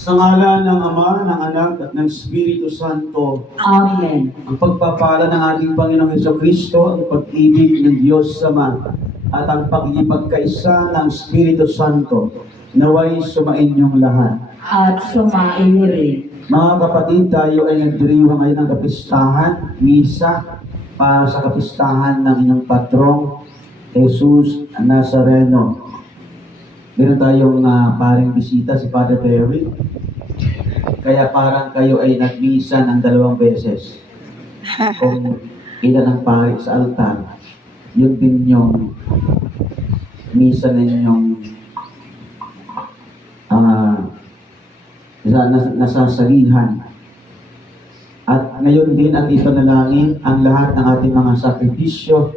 Sa ngalan ng Ama, ng Anak, at ng Espiritu Santo. Amen. Ang pagpapala ng ating Panginoong Jesucristo, ang pag-ibig ng Diyos Ama, at ang pagkikipagkaisa ng Espiritu Santo, naway sumainyong lahat. At sumain rin. Mga kapatid, tayo ay nagdiriwang ngayon ng kapistahan, misa, para sa kapistahan ng inyong patrong, Jesus Nazareno. Meron tayong paring bisita, si Father Perry. Kaya parang kayo ay nagmisa ng 2 beses. Kung ilan ang pari sa altar, yun din yung misa ninyong nasasalihan. At ngayon din at ipanalangin ang lahat ng ating mga sakripisyo,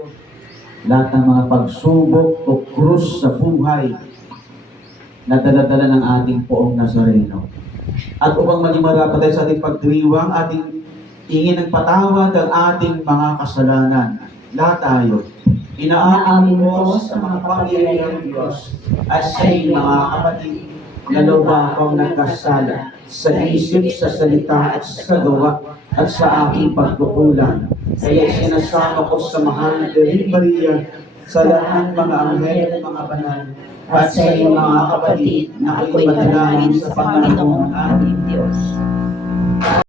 lahat ng mga pagsubok o krus sa buhay na dala-dala ng ating Poong Nazareno. At upang maging marapat tayo sa ating pagdiriwang, ating tingin ng patawad ang ating mga kasalanan. Lahat tayo, inaamin ko sa mga kapangyarihang Diyos at sa iyong mga kapatid, lalo ba akong nagkasala sa isip, sa salita at sa gawa at sa aking pagkukulang. Kaya sinasama ko sa mahal na Birhen Maria, sa lahat ng mga anghel at mga banal, at sa iyong mga kapatid na ako'y madalangin sa Panginoon ating Diyos.